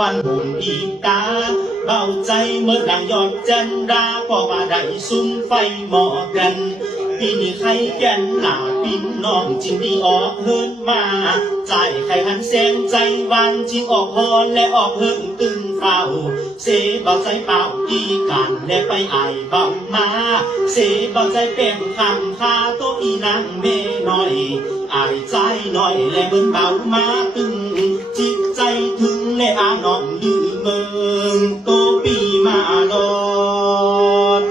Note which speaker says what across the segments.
Speaker 1: วันบุญอีกตาเบาใจเมื่อหลังยอดจันดาเพราะว่าได้ซุ่มไฟหมอกันปีนี้ใครแก่นหลาปินน้องจึงดีออกเฮินมาใจใครหันแสงใจวานจึงออกฮอนและออกเฮิงตึงเฝ้าเสเบาใจเป่าอีกันและไปอายเบามาเสเบาใจเป็นคำคาโตวอีนางเมหน่อยอายใจหน่อยและเบิ่งเบามาตึง ถึงและอาน้องยืมเมืองโตปีมาลอด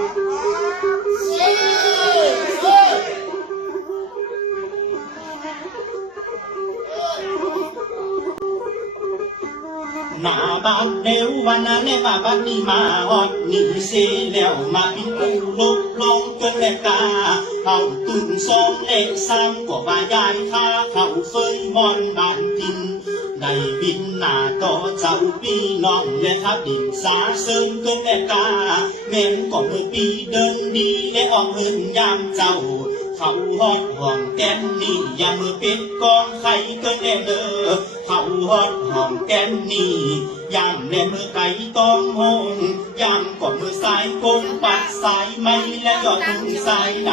Speaker 1: หน้าบ้านเร็ววันนั้นและมาบ้าน นี้มาฮอดนี่เสียแล้วมาพินปูลบลงจนแลกาเขาตึงซองเละซ้ำกว่าว่ายายข้าเขาเฟยมอนบ้านทินได้บินหน้าต่อเจ้าพี่น้องและทับดินสาเสริมจนแลกาแม่นก็เมื่อปีเดินดีและออกเหินยามเจ้า เขาฮอดห้องแก้มนี่ย่ามือเป็ดกองไข่กินแน่เด้อเขาฮอดห้องแก้มนี่ยามแน่มือไก่ต้องหงยามก็มือสายกงปัดสายไม่และยอดถึงสายใด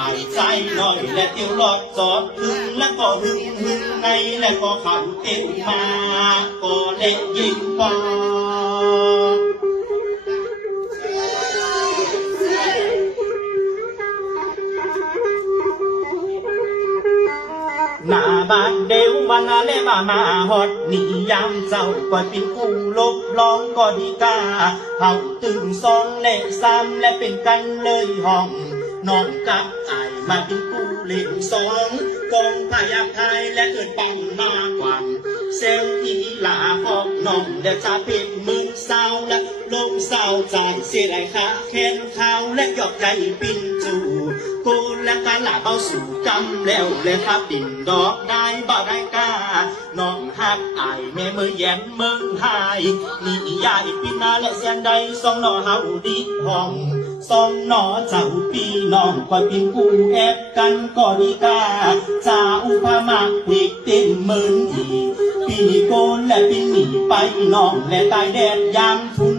Speaker 1: อายใจหน่อยและเตียวรอดจอดถึงและก็หึงหึงในและก็เขาเตียวมาก็เล่นยิงปอหน้าบ้านเดววันนาเลมามาฮอดนิยามเจ้าก่อยเป็นกูลบลองก็ดีกาเฮาตึงสองและสามและเป็นกันเลยห้อง น้องกับอมาเป็นกูเล่นสองกองพยาพายและเกิดปังมากว่าเซลอีหลาหอกน้องและจะเป็นมือเศร้าและลมเศร้าจานเสียไรคะแค้นเขาและหยอกใจปินจูกนและการหลาเบาสู่กำแล้วเลยครับดินดอกได้บ่ได้กาน้องฮักอายแม่มือแย้มเมืองไทยนี่ยายปีนาและเสียนใดสองนอเฮาดีห้อง สองหนอเจ้าปีน้องคอยเป็นกูแอบกันก็ดีกาจ้าอุพามากผิกเต็มเมือนทีปีนี้โกนและปีนี้ไปน้องและตายแดดยามทุน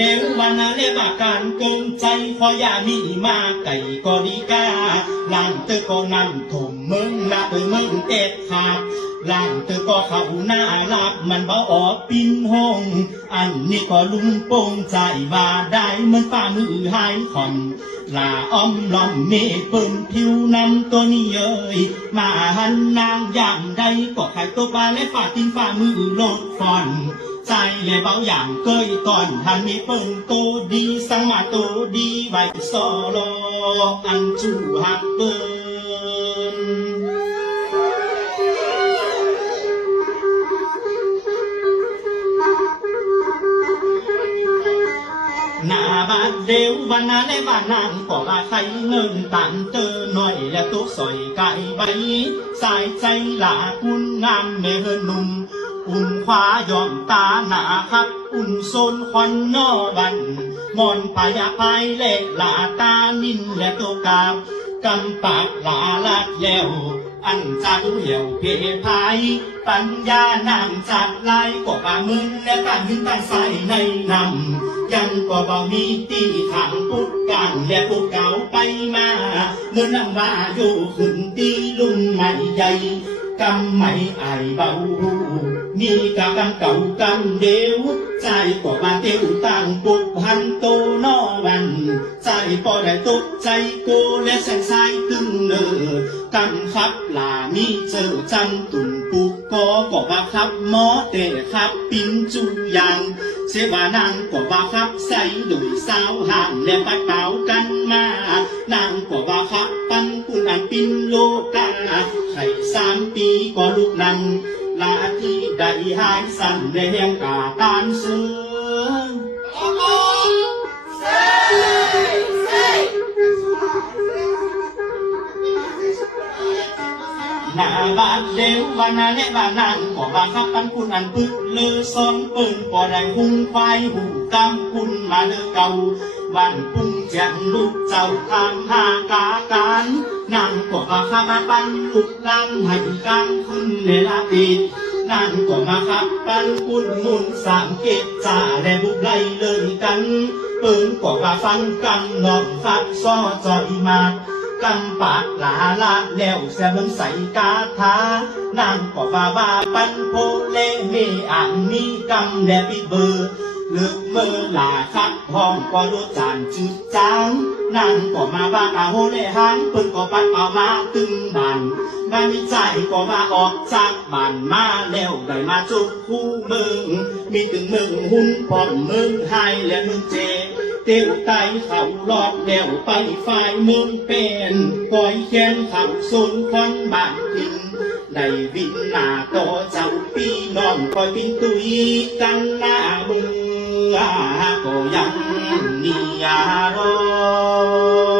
Speaker 2: เด
Speaker 1: วันนาและว่าการเกินใจพออย่ามีมาไก่ก็ดีกาล่างเตอก็นำถมเมืองละเออเมืองเอ็ดขาดล่างเธอก็เข้าหน้าลับมันเบาออกปินห้อง อันนี้ก็ลุงโป่งใจว่าได้เหมือนฝ่ามือหายคอนลาอ้อมล้อมเมฆปิ่นผิวนำตัวนี้เอ้ยมาหันนางยางใดก็ขายตัวปลาและฝ่าตินฝ่ามือโลดฟอน ใจและเบาอย่างเกยก่อนทันมีเปิ่นโตดีสังมาโตดีไว้ซอลอันจูหักเปิ่นหน้าบ้านเร็ววันนั้นและบ้านนางก็ว่าใครเงินตันเจอหน่อยและตุกสอยไก่ใบสายใจหลาคุณงามเมเฮหนุ่ม อุ่นขวายอมตาหนาคับอุ่นโซนควันนอบันมอนพายาพายเละหลาตานินและตัวกาบกำปากหลาลัดแล้วอันจัดเหี่ยวเพพายปัญญานางจัดลายก็ป่ามึงและการหินการใส่ในนำยังก็บ่มีตีทางปุกกันและปุกเก่าไปมาเมื่อนำว่าอยู่ขึ้นตีลุ่มใหม่ใหญ่กำไม่ไอเบา มีกำกำเก่ากำเดียวใจก็มาเตียวตั้งปุกหันโตนอวันใจพอได้ตกใจโกและแสงสายตึงเนอกำครับลามีเจอจันตุนปุกก็ก็ว่าครับหมอแต่ครับปิ้นจูยางเสวานางก็ว่าครับใส่ดุยสาวห่างและปัดเป่ากันมานางก็ว่าครับปันปุนอันปิ้นโลกาไข่สามปีก็ลูกนั้นลาที่ ได้หายสั่นแรงกาตานเสือหน้าบ้านเดววานาและบ้านนางก็บางคับปันคุณอันพึกเลือสองปืนก็ได้หุ่งควายหูกำคุณมาเลือเก่าบ้านพุ่งแจงลูกเจ้าทางหากาการนางก็มาข้ามาปันลูกลังให้กลางคุณเนลาติด นางก็มาขับปันคุณมุนสามเกตจ่าและบุกไล่เลยกันปืนก็มาฟังกันนองฟักซ้อจอยมากกำปากลาลาแล้วแซมใส่กาถานางก็ว่าว่าปันโพเลเมอ่างมีกำแลปิเบอร์ ลึกเมื่อลาคักห้องก็รู้จานจืดจางนางก็มาว่าอาโหเลหางเปิ้นก็ปัดเอามาตึงบันงานวิจัยก็มาออกจากบ้านมาแล้วได้มาจุกคู่มืองมีถึงมืองหุ่นผ่อนเมืองไฮและเมืองเจเตียวไตเขาลอดแนวไปฝ่ายมืองเป็นก้อยแขนเขาสูนควันบ้านทินได้วินหน้าต่อเจ้าพี่น้องคอยปินตุยกันหน้ามือก็ยัง มีอารม